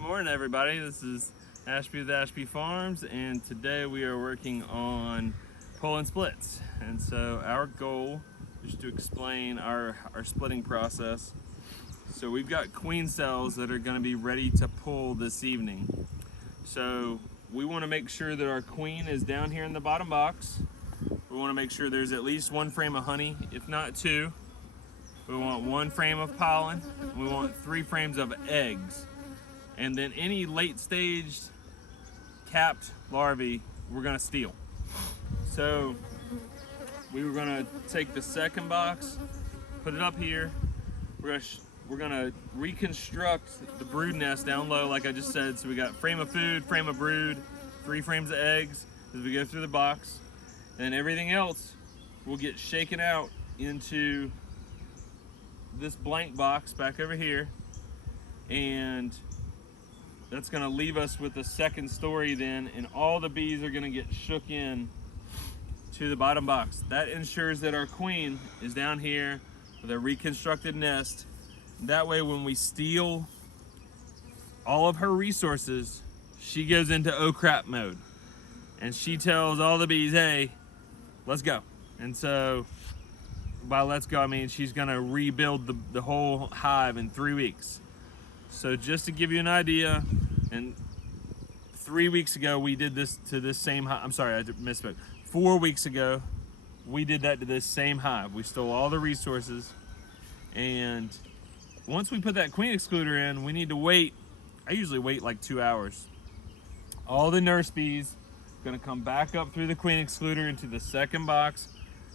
morning, everybody. This is Ashby with Ashby Farms, and today we are working on pulling splits. And so our goal is to explain our splitting process. So we've got queen cells that are going to be ready to pull this evening. So we want to make sure that our queen is down here in the bottom box. We want to make sure there's at least one frame of honey, if not two. We want one frame of pollen. We want 3 frames of eggs. And then any late stage capped larvae we're gonna steal. So we were gonna take the second box, put it up here. We're gonna reconstruct the brood nest down low, like I just said. So we got frame of food, frame of brood, 3 frames of eggs as we go through the box. And everything else will get shaken out into this blank box back over here, and that's going to leave us with the second story then, and all the bees are going to get shook in to the bottom box. That ensures that our queen is down here with a reconstructed nest. That way when we steal all of her resources, she goes into oh crap mode, and she tells all the bees, hey, let's go. And so by let's go, I mean she's going to rebuild the whole hive in 3 weeks. So just to give you an idea, and 3 weeks ago we did this to this same hive. I'm sorry, I misspoke. 4 weeks ago we did that to this same hive. We stole all the resources, and once we put that queen excluder in, we need to wait. I usually wait like 2 hours. All the nurse bees are gonna come back up through the queen excluder into the second box.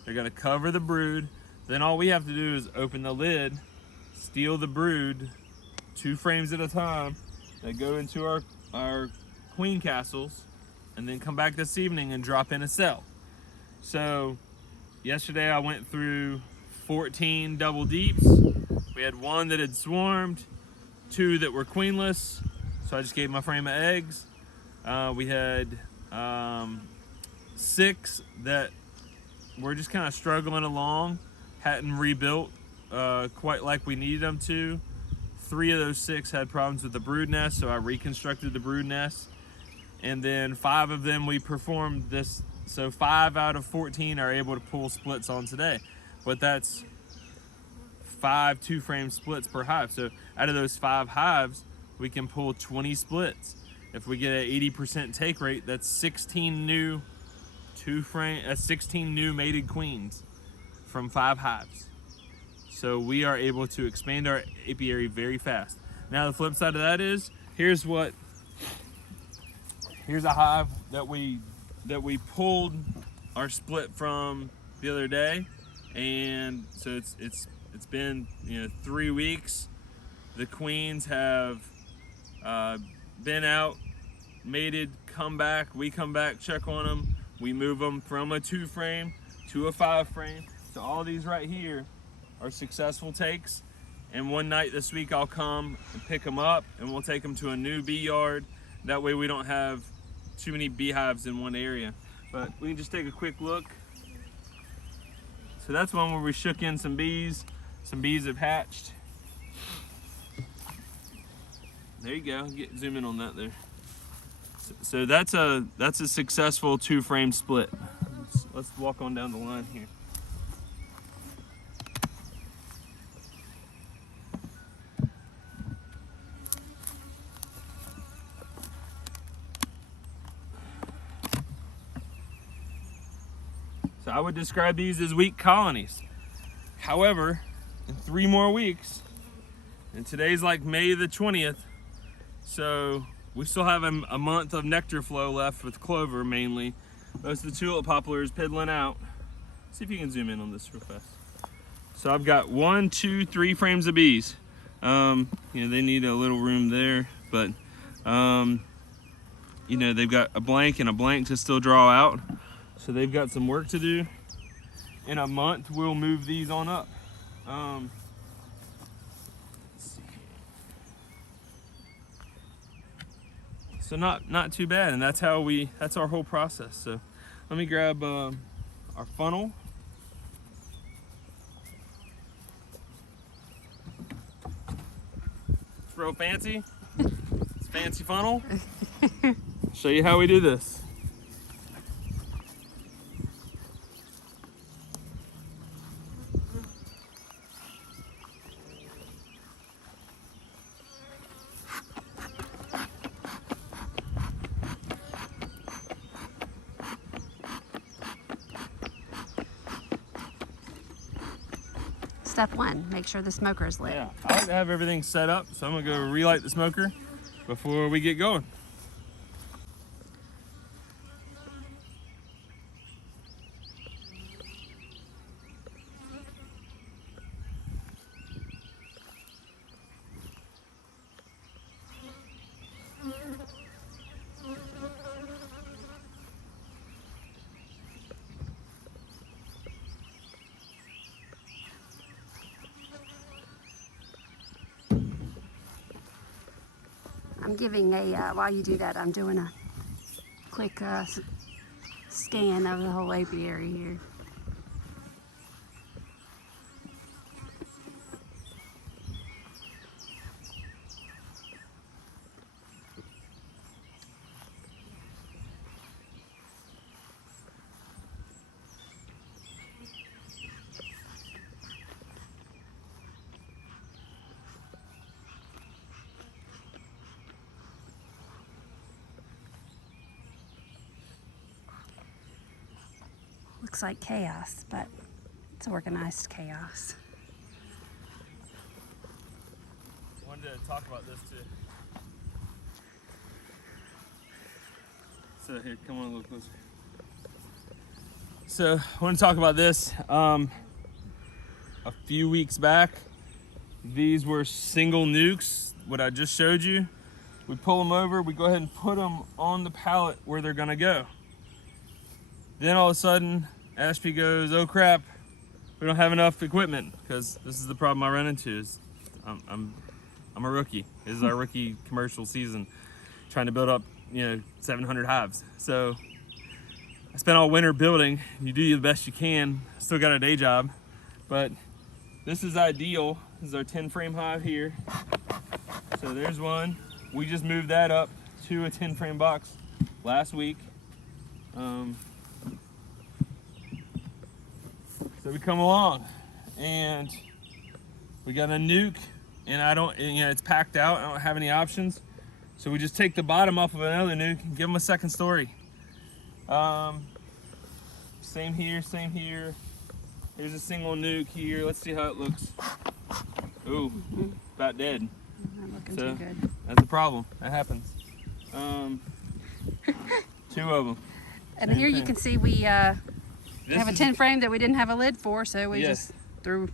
They're gonna cover the brood. Then all we have to do is open the lid, steal the brood, 2 frames at a time, that go into our queen castles, and then come back this evening and drop in a cell. So yesterday I went through 14 double deeps. We had 1 that had swarmed, 2 that were queenless, so I just gave my frame of eggs. We had 6 that were just kind of struggling along, hadn't rebuilt quite like we needed them to. 3 of those 6 had problems with the brood nest, so I reconstructed the brood nest. And then 5 of them we performed this, so 5 out of 14 are able to pull splits on today. But that's 5 2-frame splits per hive. So out of those 5 hives, we can pull 20 splits. If we get an 80% take rate, that's 16 new 16 new mated queens from 5 hives. So we are able to expand our apiary very fast. Now the flip side of that is, here's a hive that we pulled our split from the other day, and so it's been 3 weeks. The queens have been out, mated, come back. We come back, check on them. We move them from a 2-frame to a 5-frame. So all these right here are successful takes, and one night this week I'll come and pick them up, and we'll take them to a new bee yard. That way we don't have too many beehives in one area. But we can just take a quick look. So that's one where we shook in some bees. Some bees have hatched. There you go. Zoom in on that there. So that's a successful 2-frame split. Let's walk on down the line here. So I would describe these as weak colonies. However, in 3 more weeks, and today's like May the 20th, so we still have a month of nectar flow left with clover mainly. Most of the tulip poplar is piddling out. See if you can zoom in on this real fast. So I've got 1, 2, 3 frames of bees. They need a little room there, but they've got a blank and a blank to still draw out. So they've got some work to do. In a month, we'll move these on up. Let's see. So not too bad, and that's our whole process. So let me grab our funnel. It's real fancy. It's fancy funnel. Show you how we do this. Step one, make sure the smoker is lit. Yeah, I like to have everything set up, so I'm gonna go relight the smoker before we get going. I'm giving a, while you do that, I'm doing a quick scan of the whole apiary here. Looks like chaos, but it's organized chaos. I wanted to talk about this too. So here, come on a little closer. So I want to talk about this. A few weeks back, these were single nukes, what I just showed you. We pull them over, we go ahead and put them on the pallet where they're gonna go. Then all of a sudden, Ashby goes, oh crap, we don't have enough equipment, because this is the problem I run into is I'm a rookie. This is our rookie commercial season, trying to build up 700 hives. So I spent all winter building. You do the best you can. Still got a day job, but this is ideal. This is our 10 frame hive here. So there's one. We just moved that up to a 10 frame box last week. So we come along and we got a nuke, and it's packed out. I don't have any options. So we just take the bottom off of another nuke and give them a second story. Same here, same here. Here's a single nuke here. Let's see how it looks. Ooh, about dead. Not looking So too good. that's a problem. That happens. Two of them. And Same here you thing. can see we have a is- 10 frame that we didn't have a lid for, so we Yes. just threw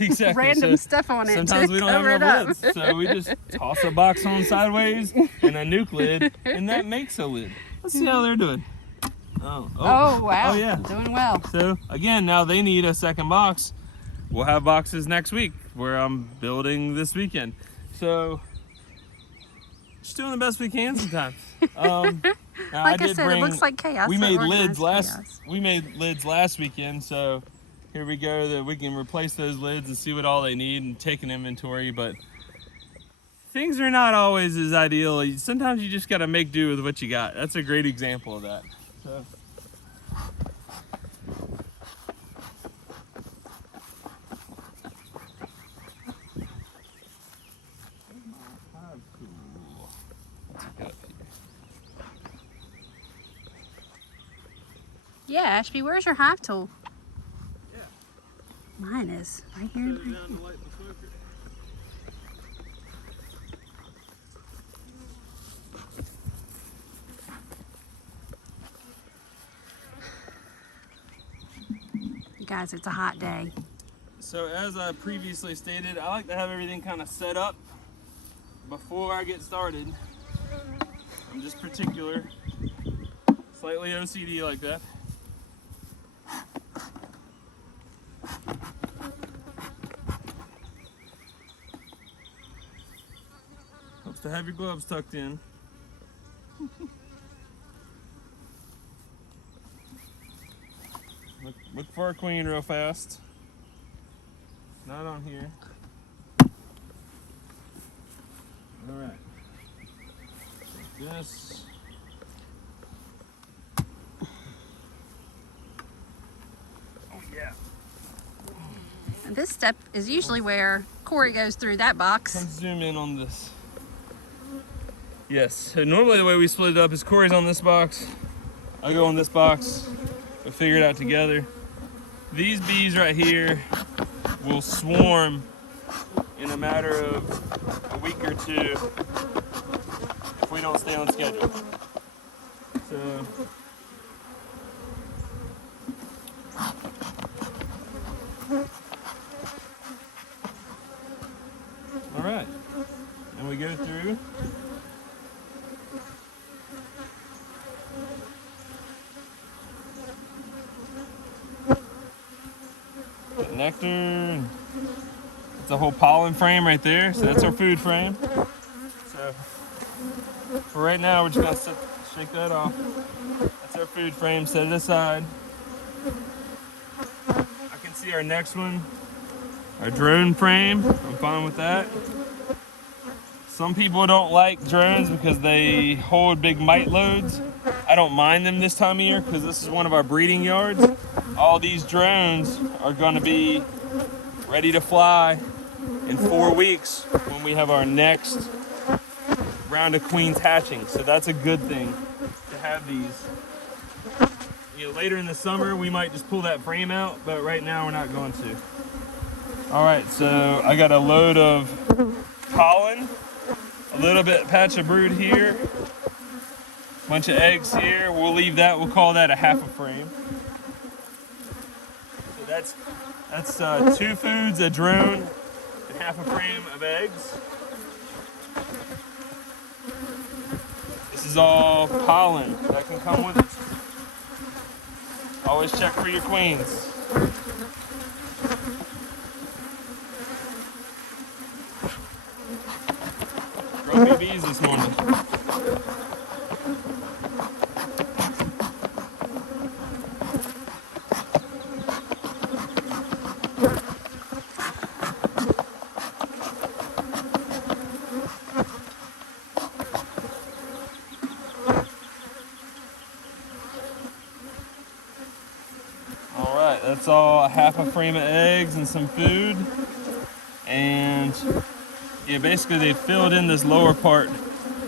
Exactly. random So stuff on it sometimes to we don't cover have it enough up. lids, so we just toss a box on sideways and a nuke lid, and that makes a lid. Let's see how they're doing. Oh wow, Oh yeah. doing well. So again, now they need a second box. We'll have boxes next week where I'm building this weekend. So just doing the best we can sometimes. Now Like I did said, it looks like chaos. We so made organized lids chaos. We made lids last weekend, so here we go. That we can replace those lids and see what all they need and take an inventory. But things are not always as ideal. Sometimes you just got to make do with what you got. That's a great example of that. So. Yeah, Ashby, where's your hive tool? Yeah. Mine is right here. Set it down to light the smoker. You guys, it's a hot day. So as I previously stated, I like to have everything kind of set up before I get started. I'm just particular, slightly OCD like that. Helps to have your gloves tucked in. Look for our queen real fast. Not on here. All right. this. Oh yeah. And this step is usually where Corey goes through that box. Let's zoom in on this. Yes, so normally the way we split it up is Corey's on this box, I go on this box, we figure it out together. These bees right here will swarm in a matter of a week or two if we don't stay on schedule. So, all right, and we go through. Nectar. It's a whole pollen frame right there, so that's our food frame. So for right now, we're just gonna shake that off. That's our food frame. Set it aside. I can see our next one, our drone frame. I'm fine with that. Some people don't like drones because they hold big mite loads. I don't mind them this time of year because this is one of our breeding yards. All these drones are going to be ready to fly in 4 weeks when we have our next round of queens hatching. So that's a good thing to have these. You know, later in the summer we might just pull that frame out, but right now we're not going to. All right, so I got a load of pollen, a little bit patch of brood here, bunch of eggs here. We'll leave that, we'll call that a half a frame. That's 2 foods, a drone, and half a frame of eggs. This is all pollen that can come with it. Always check for your queens. Grumpy bees this morning. That's all, a half a frame of eggs and some food. And yeah, basically they filled in this lower part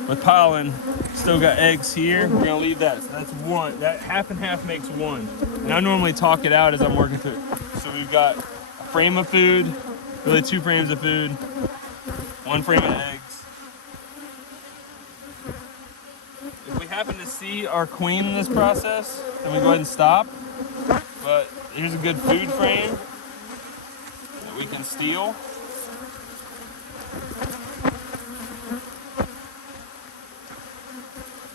with pollen. Still got eggs here. We're gonna leave that. So that's one. That half and half makes one. And I normally talk it out as I'm working through it. So we've got a frame of food, really 2 frames of food, 1 frame of eggs. If we happen to see our queen in this process, then we go ahead and stop. But here's a good food frame that we can steal.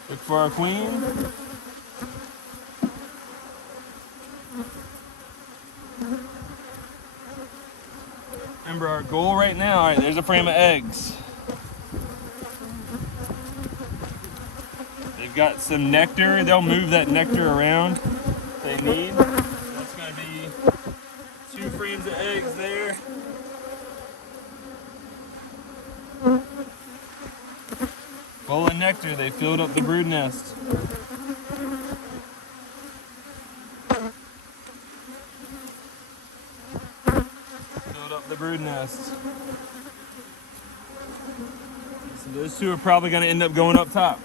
Look for our queen. Remember our goal right now, all right, there's a frame of eggs. They've got some nectar, they'll move that nectar around if they need. That's gonna be 2 frames of eggs there. Full of nectar, they filled up the brood nest. Filled up the brood nest. So those 2 are probably going to end up going up top.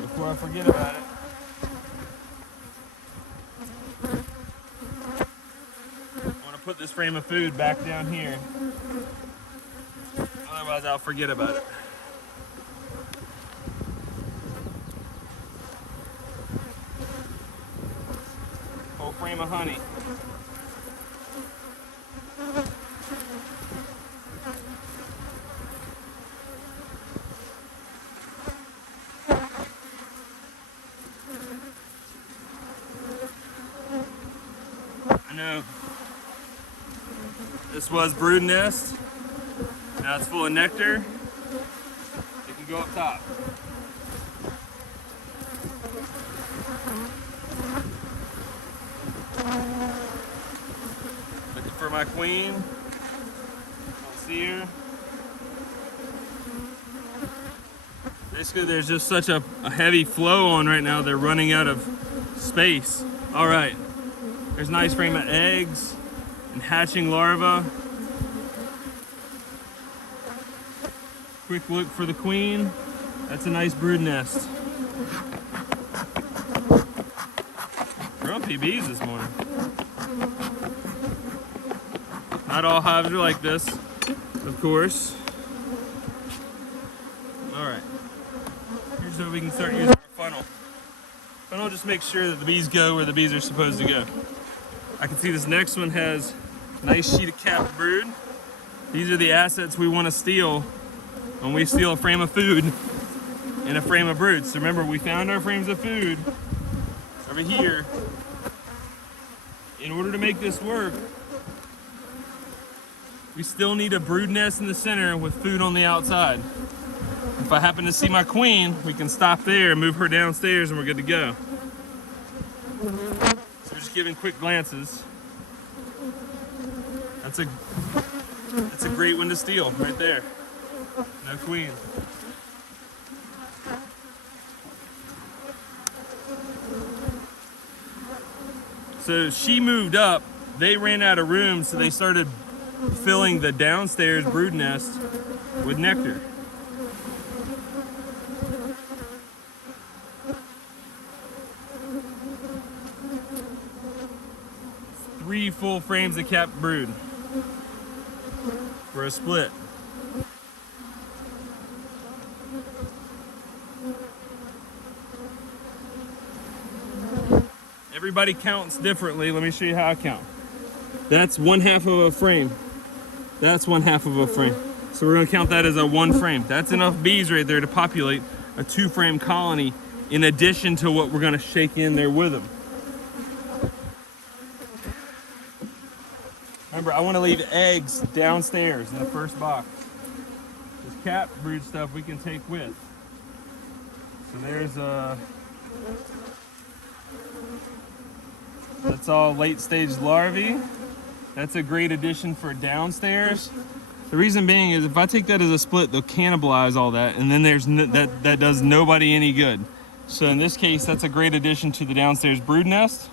Before I forget about it, I want to put this frame of food back down here. Otherwise I'll forget about it. Whole frame of honey. I know this was brood nest. Now it's full of nectar. It can go up top. my queen. Don't see her. Basically, there's just such a heavy flow on right now, they're running out of space. All right, there's a nice frame of eggs and hatching larvae. Quick look for the queen. That's a nice brood nest. Grumpy bees this morning. Not all hives are like this, of course. All right, here's where we can start using our funnel. Funnel just makes sure that the bees go where the bees are supposed to go. I can see this next one has a nice sheet of capped brood. These are the assets we want to steal when we steal a frame of food and a frame of brood. So remember, we found our frames of food over here. In order to make this work, we still need a brood nest in the center with food on the outside. If I happen to see my queen, we can stop there and move her downstairs and we're good to go. So we're just giving quick glances. That's a great one to steal right there. No queen. So she moved up, they ran out of room, so they started filling the downstairs brood nest with nectar. Three full frames of capped brood for a split. Everybody counts differently. Let me show you how I count. That's 1/2 of a frame. That's 1/2 of a frame. So we're gonna count that as a 1 frame. That's enough bees right there to populate a 2-frame colony in addition to what we're gonna shake in there with them. Remember, I wanna leave eggs downstairs in the first box. This capped brood stuff we can take with. So there's that's all late stage larvae. That's a great addition for downstairs. The reason being is if I take that as a split, they'll cannibalize all that, and then there's that does nobody any good. So in this case, that's a great addition to the downstairs brood nest.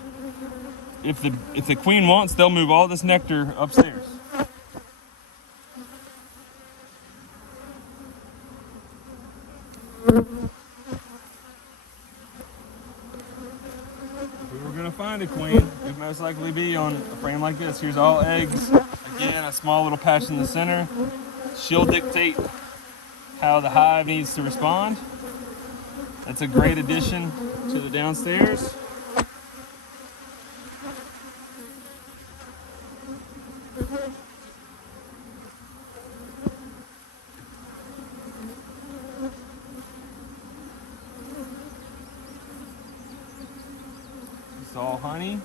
If the queen wants, they'll move all this nectar upstairs. Find a queen, it'd most likely be on a frame like this. Here's all eggs. Again, a small little patch in the center. She'll dictate how the hive needs to respond. That's a great addition to the downstairs. It's all honey.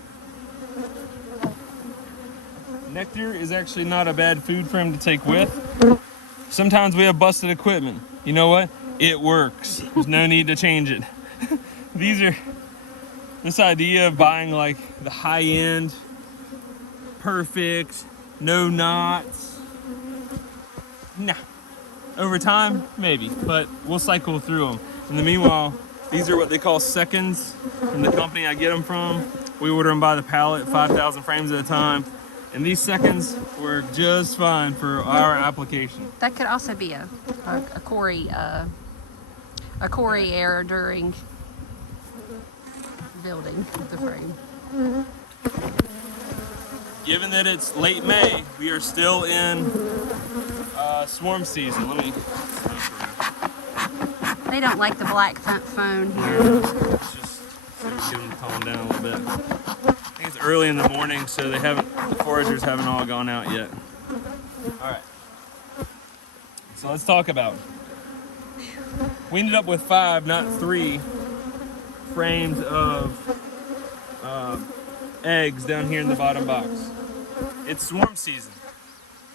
Nectar is actually not a bad food for him to take with. Sometimes we have busted equipment. You know what? It works. There's no need to change it. This idea of buying like the high-end, perfect, no knots. Nah. Over time, maybe, but we'll cycle through them. In the meanwhile, these are what they call seconds from the company I get them from. We order them by the pallet, 5,000 frames at a time. And these seconds work just fine for our application. That could also be a Corey error during building the frame. Given that it's late May, we are still in swarm season. Let me. They don't like the black phone here. Let's just get them to calm down a little bit. I think it's early in the morning, so the foragers haven't all gone out yet. All right. So let's talk about it. We ended up with 5, not 3, frames of eggs down here in the bottom box. It's swarm season.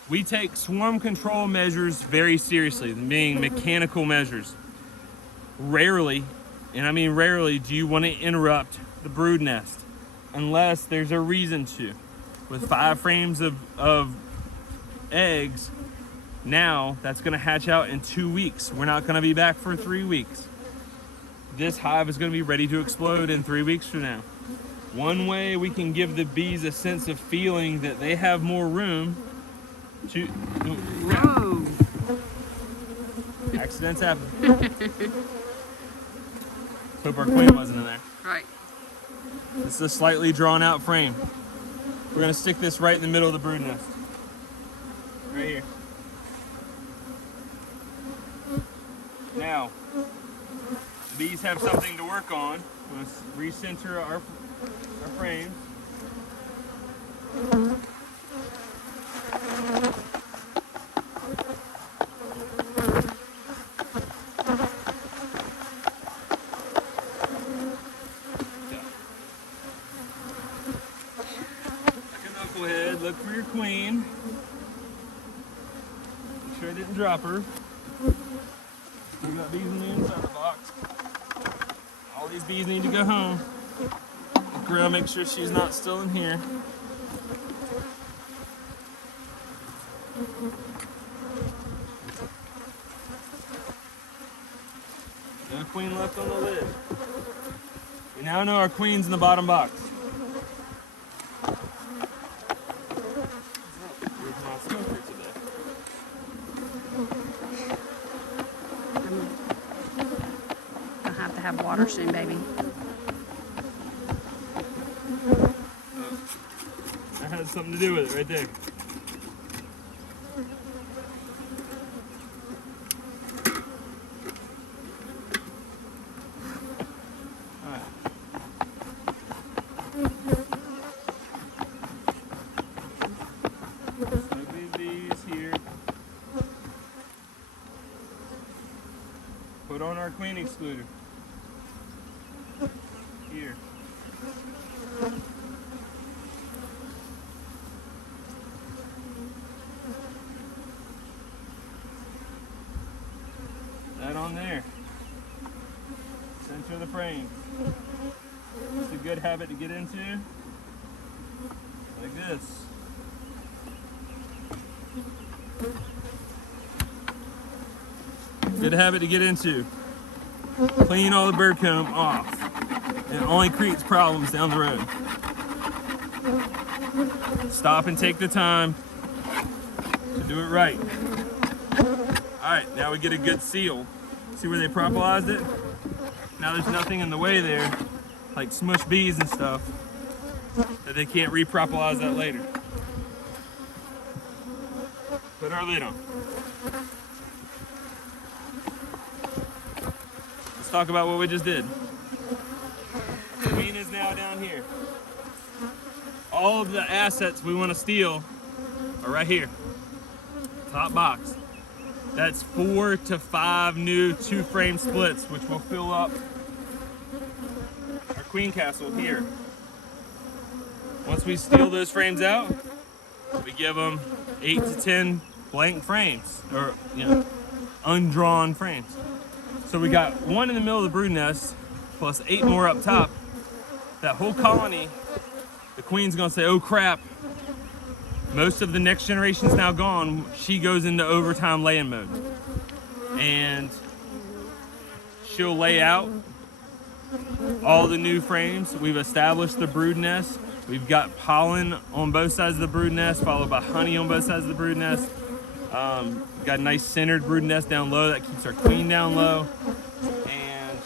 We take swarm control measures very seriously, being mechanical measures. Rarely, and I mean rarely, do you want to interrupt the brood nest unless there's a reason to. with 5 frames of eggs. Now that's gonna hatch out in 2 weeks. We're not gonna be back for 3 weeks. This hive is gonna be ready to explode in 3 weeks from now. One way we can give the bees a sense of feeling that they have more room to... Whoa. Accidents happen. Hope our queen wasn't in there. Right. This is a slightly drawn out frame. We're gonna stick this right in the middle of the brood nest. Right here. Now, the bees have something to work on. We're gonna recenter our frames. Knucklehead, look for your queen. Make sure I didn't drop her. We got bees in the inside of the box. All these bees need to go home. Look around, make sure she's not still in here. No queen left on the lid. We now know our queen's in the bottom box. Where's my smoker today? I'll have to have water soon, baby. That has something to do with it right there. Alright. So leave these here. Put on our Queen Excluder. Here. That on there. Center the frame. It's a good habit to get into. Like this. Good habit to get into. Clean all the bird comb off. It only creates problems down the road. Stop and take the time to do it right. Alright, now we get a good seal. See where they propolized it? Now there's nothing in the way there, like smush bees and stuff, that they can't repropolize that later. Put our lid on. Let's talk about what we just did. The queen is now down here. All of the assets we want to steal are right here. Top box. That's 4 to 5 new 2-frame splits, which will fill up our queen castle here. Once we steal those frames out, we give them 8 to 10 blank frames, or undrawn frames. So we got 1 in the middle of the brood nest, plus 8 more up top. That whole colony, the queen's gonna say, oh crap, most of the next generation's now gone. She goes into overtime laying mode. And she'll lay out all the new frames. We've established the brood nest. We've got pollen on both sides of the brood nest, followed by honey on both sides of the brood nest. Got a nice centered brood nest down low that keeps our queen down low. And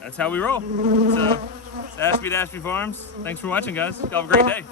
that's how we roll. So, it's Ashby Farms. Thanks for watching, guys. Y'all have a great day.